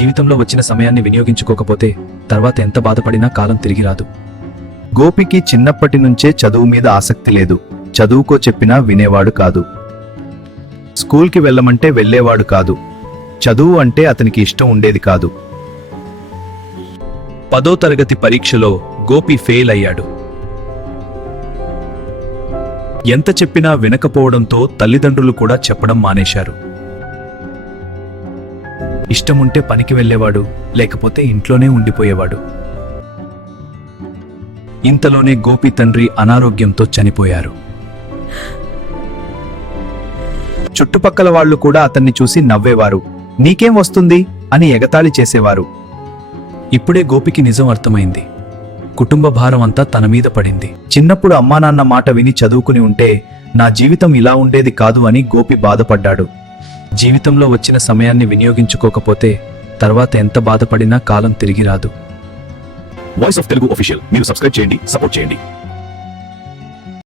జీవితంలో వచ్చిన సమయాన్ని వినియోగించుకోకపోతే తర్వాత ఎంత బాధపడినా కాలం తిరిగి రాదు. గోపికి చిన్నప్పటి నుంచే చదువు మీద ఆసక్తి లేదు. చదువుకో చెప్పినా వినేవాడు కాదు. స్కూల్కి వెళ్ళమంటే వెళ్ళేవాడు కాదు. చదువు అంటే అతనికి ఇష్టం ఉండేది కాదు. 10వ తరగతి పరీక్షలో గోపి ఫెయిల్ అయ్యాడు. ఎంత చెప్పినా వినకపోవడంతో తల్లిదండ్రులు కూడా చెప్పడం మానేశారు. ఇష్టముంటే పనికి వెళ్ళేవాడు, లేకపోతే ఇంట్లోనే ఉండిపోయేవాడు. ఇంతలోనే గోపి తండ్రి అనారోగ్యంతో చనిపోయారు. చుట్టుపక్కల వాళ్ళు కూడా అతన్ని చూసి నవ్వేవారు. నీకేం వస్తుంది అని ఎగతాళి చేసేవారు. ఇప్పుడే గోపికి నిజం అర్థమైంది. కుటుంబ భారం అంతా తన మీద పడింది. చిన్నప్పుడు అమ్మానాన్న మాట విని చదువుకుని ఉంటే నా జీవితం ఇలా ఉండేది కాదు అని గోపి బాధపడ్డాడు. జీవితంలో వచ్చిన సమయాన్ని వినియోగించుకోకపోతే తర్వాత ఎంత బాధపడినా కాలం తిరిగి రాదు. వాయిస్ ఆఫ్ తెలుగు ఆఫీషియల్ మీరు సబ్స్క్రైబ్ చేయండి, సపోర్ట్ చేయండి.